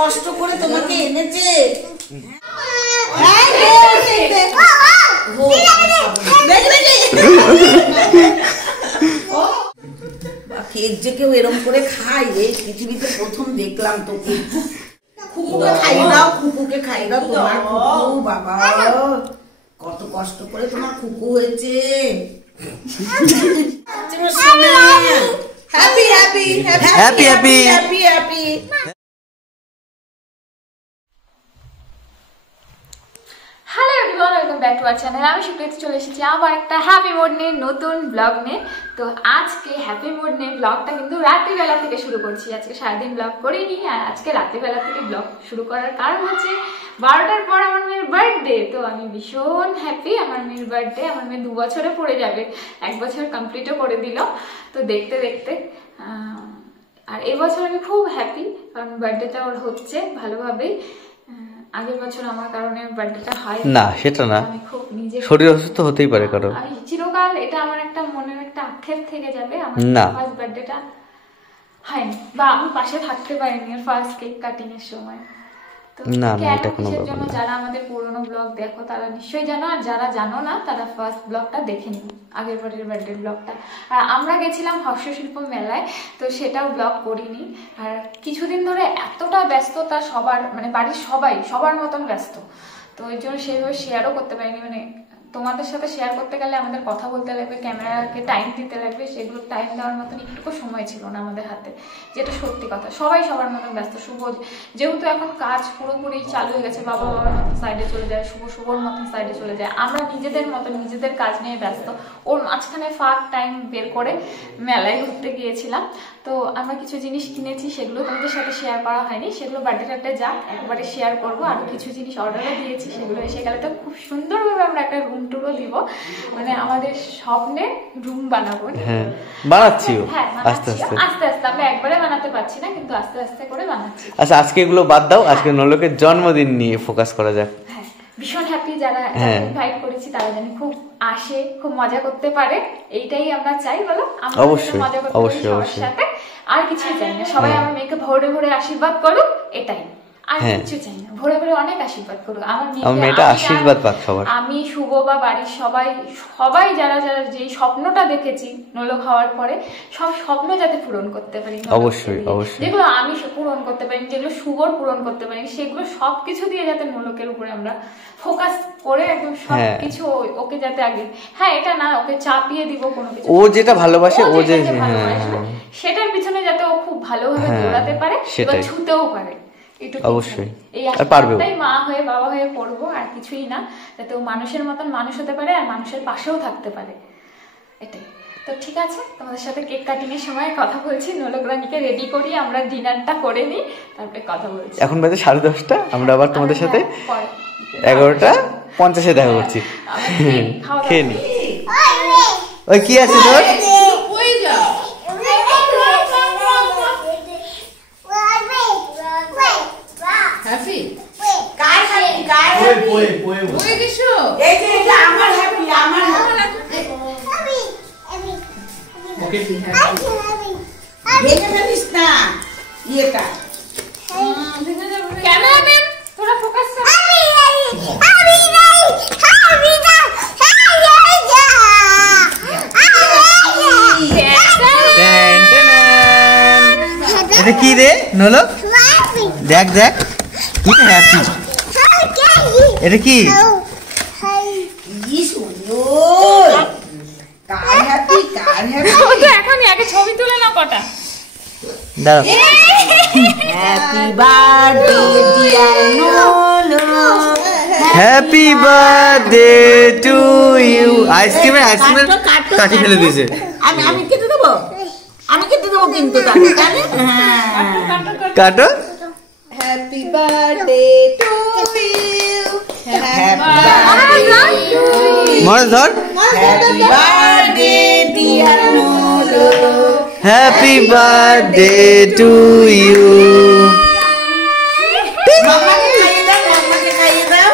কষ্ট করে তোমাকে এনেছে। কেক যে কেউ এরম করে খায়, এই পৃথিবীতে প্রথম দেখলাম তোকে। খুকুকে খাই দাও, খুকুকে খাই দাও। তোমার খুকু বাবা কত কষ্ট করে তোমার খুকু হয়েছে। Happy happy happy happy happy happy. Hello everyone, welcome back to our channel. আমি সুপ্রিয়া চলে এসেছি আবার একটা হ্যাপি মুড নিয়ে, নতুন ব্লগ নিয়ে। তো আজকে হ্যাপি মুড নিয়ে ব্লগটা কিন্তু রাত্রিবেলা থেকে শুরু করছি। আজকে সারাদিন ব্লগ করিনি, আর আজকে রাত্রিবেলা থেকে ব্লগ শুরু করার কারণ হচ্ছে 12টার পর আমার মেয়ের বার্থডে। তো আমি ভীষণ হ্যাপি, আমার মেয়ের বার্থডে। আমার মেয়ে 2 বছরে পড়ে যাবে, 1 বছর কমপ্লিটও করে দিল। তো দেখতে দেখতে আর এবছর আমি খুব হ্যাপি, কারণ বার্থডেটা ওর হচ্ছে ভালোভাবেই। আগের বছর আমার কারণে বার্থডেটা হয় না, সেটা না, আমি খুব নিজে শরীর অসুস্থ হতেই পারে কারণ আমি চিরকাল এটা আমার একটা মনের একটা আক্ষেপ থেকে যাবে। আমার ফার্স্ট বার্থডেটা হয়নি, বা আমি পাশে থাকতে পারিনি ফার্স্ট কেক কাটিং এর সময়। তো না না, এটা কোনো ব্যাপার না। যারা আমাদের পুরনো ব্লগ দেখো তারা নিশ্চয়ই জানো, আর যারা জানো না তারা ফার্স্ট ব্লগটা দেখে নিন, আগের বারের বার্থডে ব্লগটা। আর আমরা গেছিলাম হর্ষশিল্প মেলায়, তো সেটাও ব্লগ করিনি। আর কিছুদিন ধরে এতটা ব্যস্ততা সবার, মানে বাড়ির সবার মতন ব্যস্ত, তো ওই জন্য সেইভাবে শেয়ারও করতে পারিনি। মানে তোমাদের সাথে শেয়ার করতে গেলে আমাদের কথা বলতে লাগবে, ক্যামেরাকে টাইম দিতে লাগবে, সেগুলো টাইম দেওয়ার মতন একটুকু সময় ছিল না আমাদের হাতে, যেটা সত্যি কথা। সবাই সবার মতন ব্যস্ত। শুভ যেহেতু এখন কাজ পুরোপুরি চালু হয়ে গেছে, বাবার মতন সাইডে চলে যায়, শুভর মতন সাইডে চলে যায়, আমরা নিজেদের মতন নিজেদের কাজ নিয়ে ব্যস্ত। ওর মাঝখানে ফাঁক টাইম বের করে মেলায় ঘুরতে গিয়েছিলাম। তো আমরা কিছু জিনিস কিনেছি, সেগুলো তোমাদের সাথে শেয়ার করা হয়নি, সেগুলো বার্থডে যাক একবারে শেয়ার করবো। আর কিছু জিনিস অর্ডারও দিয়েছি, সেগুলো এসে গেলে তো খুব সুন্দরভাবে আমরা একটা রুম টুরও দিব, মানে আমাদের স্বপ্নে রুম বানাবো। হ্যাঁ, বানাচ্ছিও আস্তে আস্তে আমরা একবারে বানাতে পারছি না, কিন্তু আস্তে আস্তে করে বানাচ্ছি। আচ্ছা, আজকে এগুলো বাদ দাও, আজকে নলকের জন্মদিন নিয়ে ফোকাস করা যাক। হ্যাঁ, ভীষণ হ্যাপি। যারা ইনভাইট করেছি তারা জানি খুব আসে, খুব মজা করতে পারে, এইটাই আমরা চাই। বলো, আমরা মজা করতে পারি সবার সাথে, আর কিছুই চাই না। সবাই আমার মেয়েকে ভরে ভরে আশীর্বাদ করুক, এটাই, আর কিছু চাই না। ভরে ভরে অনেক আশীর্বাদ করুক আমার মেয়েটা, আশীর্বাদ পাক সবার। আমি, শুভ বা বাড়ির সবাই যারা যারা যেই স্বপ্নটা দেখেছি নোলক হওয়ার পরে, সব স্বপ্ন যাতে পূরণ করতে পারি। অবশ্যই অবশ্যই, যেগুলো আমি পূরণ করতে পারি, যেগুলো শুভর পূরণ করতে পারি, সেগুলো সবকিছু দিয়ে যাতে নোলকের উপরে আমরা ফোকাস করে একদম সবকিছু ওকে যাতে আগে, হ্যাঁ এটা না ওকে চাপিয়ে দিব কোনো কিছু, ও যেটা ভালোবাসে, ও যে সেটার পিছনে যাতে ও খুব ভালোভাবে দৌড়াতে পারে, সেটা ছুতেও পারে। অবশ্যই এই আশীর্বাদটাই মা হয়ে বাবা হয়ে পড়বো, আর কিছুই না। যাতে ও মানুষের মতন মানুষ হতে পারে, আর মানুষের পাশেও থাকতে পারে, এটাই। তো ঠিক আছে, তোমাদের সাথে কেক কাটিং এর সময় কথা বলছি। নোলক রানীকে রেডি করি, আমরা ডিনারটা করে নিই, তারপরে কথা বলছি। এখন বাজে 10:30, আমরা আবার তোমাদের সাথে 11:50 দেখা করছি। খেয়ে নি। ওই কি আছে তোর? এটা কি রে নোলক? দেখ দেখ, কি হ্যাপি, এটা কি? এখনই আগে ছবি তুলে না কটা। Happy birthday dear Nolok, happy birthday to you. আইসক্রিমের কাটি ফেলে দিয়েছে। আমি কেটে দেবো, কিন্তু কাটো। হ্যাপি বার্থডে টু ইউ, মনে ধর। Happy birthday dear Nolok, happy birthday to you. মামাকে খাইয়ে দাও, মামাকে খাইয়ে দাও।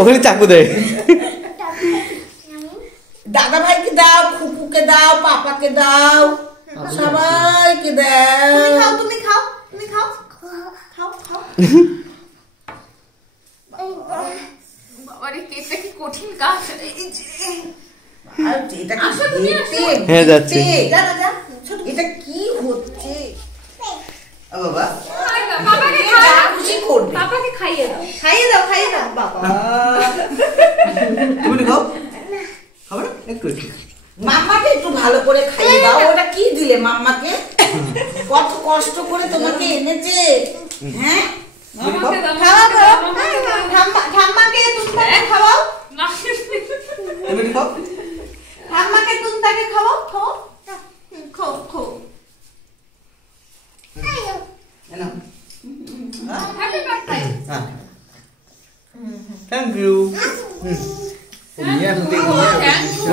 ওখানে চাকু দেয়। দাও, পাপাকে দাও, সবাইকে দাও। তুমি খাও তুমি খাও খাও খাও। বাবারে কেকটা কি কঠিন কাজ। এই যে হ্যাঁ যাচ্ছে। এটা কি হচ্ছে বাবা? পাপাকে খাইয়ে দাও খাইয়ে দাও খাইয়ে দাও বাবা। তুমি খাও খাবে না একটু মাম্মাকে একটু ভালো করে খাইয়ে দাও। ওটা কি দিলে মাম্মাকে? কত কষ্ট করে তোমাকে এনেছে। হ্যাঁ ঠাম্মাকে তুমতাকে খাওয়াও। তুমি খাও ঠাম্মাকে তুমতাকে খাওয়াও। খাও খাও খাও। না হ্যাপি বার্থডে। থ্যাংক ইউ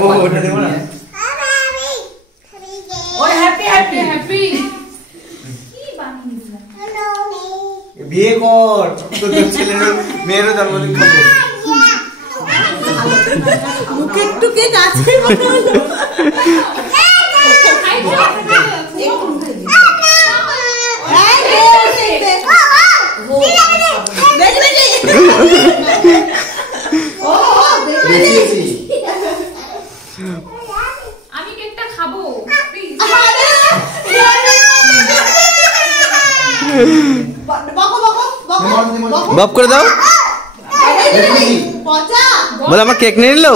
ও ওটা দেবো না ও হ্যাপি হ্যাপি হ্যাপি কি বানিয়ে দিলাম। বিয়ে কর তোর ছেলের মেয়েরও জন্মদিন খাবো। মুখে একটু কেক আছে। আমি কেকটা খাবো। বাপ করে দাও। বলে আমার কেক নিয়ে নিলো।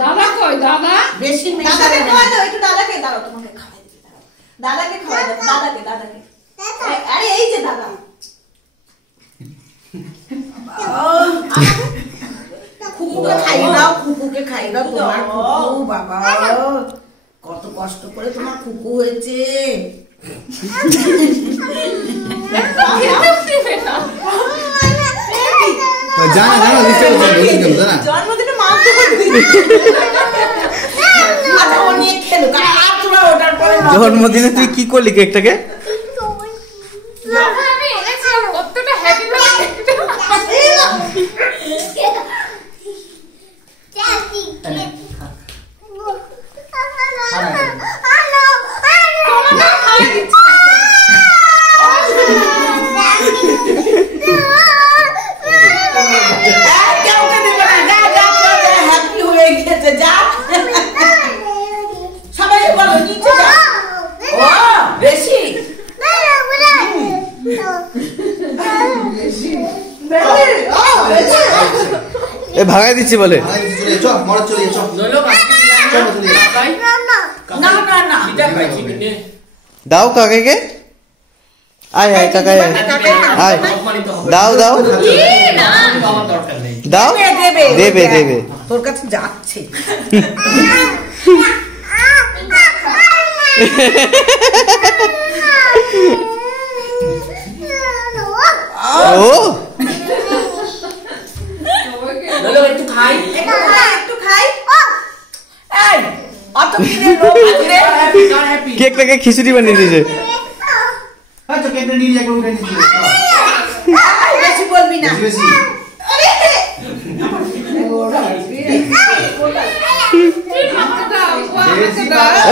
দাদা কই দাদা? বেশি দাদাকে দাও তোমাকে খাওয়াই দিই। দাদাকে খাওয়াই দাও দাদাকে দাদাকে। আরে এই যে দাদা। খুকুকে খাইয়ে দাও, খুকুকে খাইয়ে দাও। তোমার খুকু বাবা কত কষ্ট করে তোমার খুকু হয়েছে। জন্মদিনে মা জন্মদিনে তুই কি করলি কেকটাকে? এ ভাগাই দিচ্ছি বলে। দাও কাকাকে। আয় আয় কাকা আয় দাও দাও দাও। দেবে দেবে তোর কাছে যাচ্ছে। ও একটু খাই একটু খাই। কেকটাকে খিচুড়ি বানিয়ে দিয়েছে। বেশি বলবি না।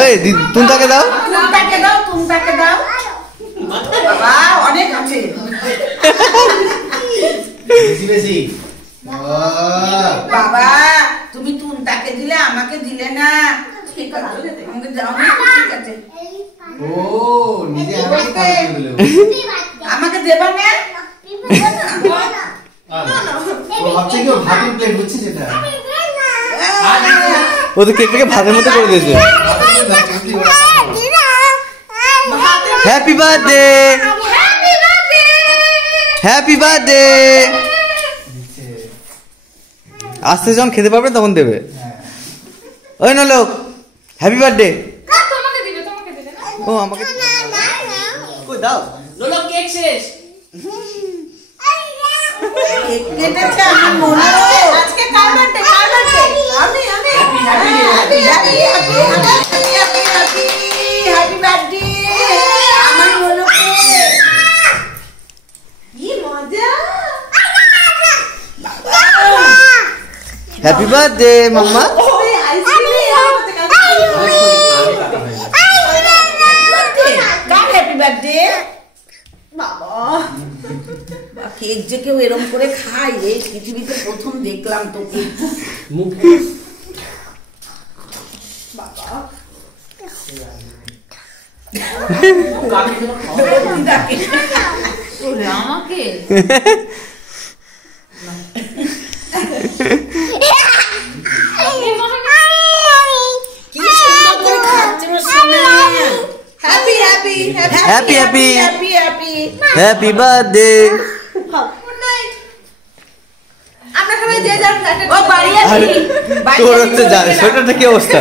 এই তুমতাকে দাও। তুমতাকে দাও, তুমতাকে দাও। বাবা অনেক আছে। বাবা তুমি তুমতাকে দিলে আমাকে দিলে না। ঠিক আছে আমাকে দাও না। ঠিক আছে আমাকে দেবা না। ও তো কেকটাকে ভাতের মতো করে দিয়েছে। Happy birthday happy birthday. আস্তে যখন খেতে পারবে তখন দেবে। ওই না লোক হ্যাপি বার্থডে। ও আমাকে কই দাও। লোলো কেক শেষ। কেটেছে আমার মনে। আজকে কার বার্থডে? কার বার্থডে? আমি হ্যাপি বার্থডে আমার মনে। কি মজা। Happy birthday mamma. Happy birthday বাবা। কেক যে কেউ এরম করে খায় এই পৃথিবীতে প্রথম দেখলাম তোকে। বাবা আমাকে হ্যাপি হ্যাপি হ্যাপি বার্থডে। তোর হচ্ছে সেটা কি অবস্থা?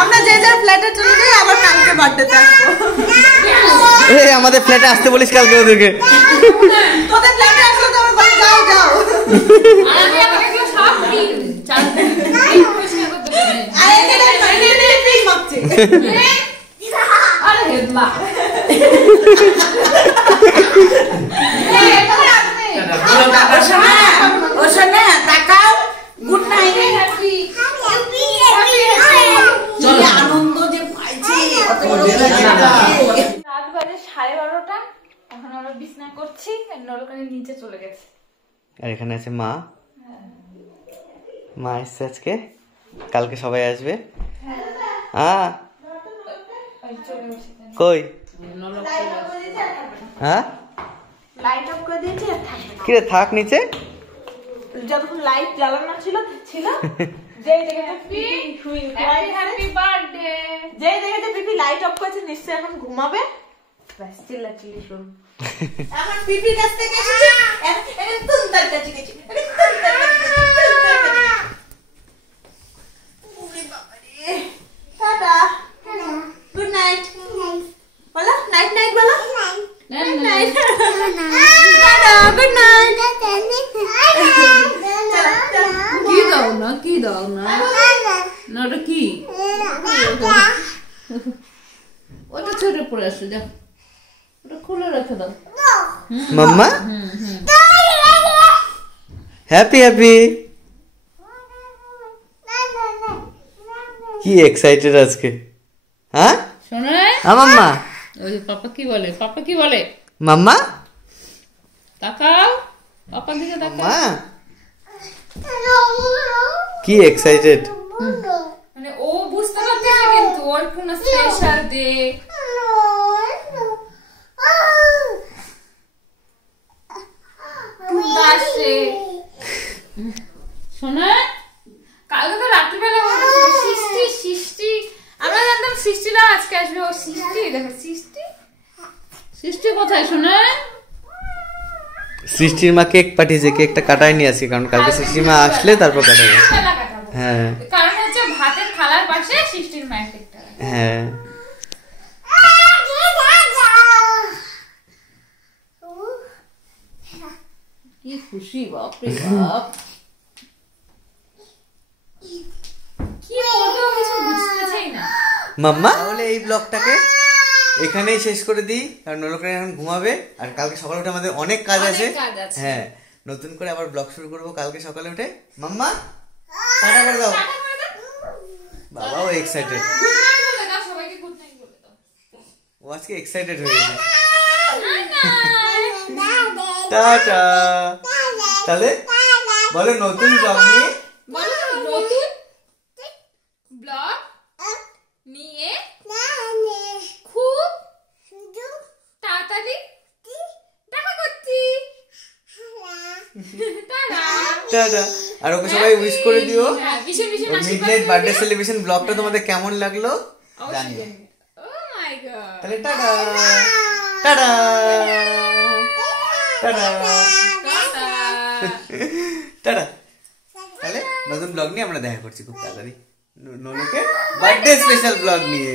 আমরা যে যার ফ্ল্যাটে চলে যাই, আবার কালকে বার্থডেতে আসবো। এই আমাদের ফ্ল্যাটে আসতে বলিস কালকে ওদেরকে। তোদের ফ্ল্যাটে আসলে তো আমার বাড়ি যাও যাও। আমি আপনাকে সব কি জানতে প্রশ্ন করতে পারি। আরে এটা ফ্রিজ মাপছে। আরে হেদলা গুড নাইট। আনন্দ যে পাইছি রাত বাজে 12:30। এখন আমরা বিছনা করছি, নলকানি নিচে চলে গেছে। আর এখানে আছে মা। মা এসছে আজকে, কালকে সবাই আসবে। কই হ্যাঁ লাইট অফ করে দিয়েছি আর থাকবে না। কিরে থাক নিচে। যতক্ষণ লাইট জ্বালানো ছিল যেই দেখেছে হ্যাপি বার্থডে, যেই দেখেছে পিপি লাইট অফ করেছে, নিশ্চয়ই এখন ঘুমাবে। ব্যাস চিল্লাচিল্লি শুরু। আমার পিপির কাছ থেকে এসেছে, তুই তার কাছে গেছি। টাটা, গুড নাইট বলো, নাইট নাইট বলো, night night, tata, good night. কি দাও না, কি দাও না, না ওটা কি, ওটা ছেড়ে পড়ে আসো, যা ওটা খুলে রেখে দাও। Mamma happy happy. কি এক্সাইটেড আজকে। হ্যাঁ শোনো মাম্মা, ওই যে পাপা কি বলে, পাপা কি বলে, মাম্মা তাকাও পাপার দিকে তাকাও। মা কি এক্সাইটেড। মানে ও বুঝতে পারছে না কিন্তু ওর কোনো স্পেশাল ডে। শোনা কালকে তো রাত্রিবেলা বলছিল সৃষ্টি সৃষ্টি, আমরা জানতাম সৃষ্টিরা আজকে আসবে, ও সৃষ্টি দেখো সৃষ্টি সৃষ্টি কোথায় শোনা। সৃষ্টির মা কেক পাঠিয়েছে, কেকটা কাটাই নিয়ে আসি, কারণ কালকে সৃষ্টির মা আসলে তারপর কাটাবো। থালা কাটাবো। হ্যাঁ কারণ হচ্ছে ভাতের থালার পাশে সৃষ্টির মায়ের কেকটা। হ্যাঁ কি খুশি, বাপরে বাপ। কি করবো কিছু বুঝতেছেই না। মাম্মা তাহলে এই ব্লগটাকে এখানেই শেষ করে দিই, কারণ নলকানি এখন ঘুমাবে, আর কালকে সকালে উঠে আমাদের অনেক কাজ আছে। হ্যাঁ নতুন করে আবার ব্লগ শুরু করবো কালকে সকালে উঠে। মাম্মা টাটা করে দাও। বাবা ও এক্সাইটেড, সবাইকে গুড নাইট বলে দাও। ও আজকে এক্সাইটেড হয়ে গেছে। টাটা। তাহলে বলো নতুন ব্লগ নিয়ে, বলো নতুন ব্লগ নিয়ে খুব তাড়াতাড়ি দেখা করছি। টাটা। আর ওকে সবাই উইশ করে দিও। ভীষণ ভীষণ মিডনাইট বার্থডে সেলিব্রেশন ব্লগটা তোমাদের কেমন লাগলো জানিও। ও মাই গড। তাহলে টাটা টাটা টাটা টাটা। তাহলে নতুন ব্লগ নিয়ে আমরা দেখা করছি খুব তাড়াতাড়ি, ননুকে বার্থডে স্পেশাল ব্লগ নিয়ে।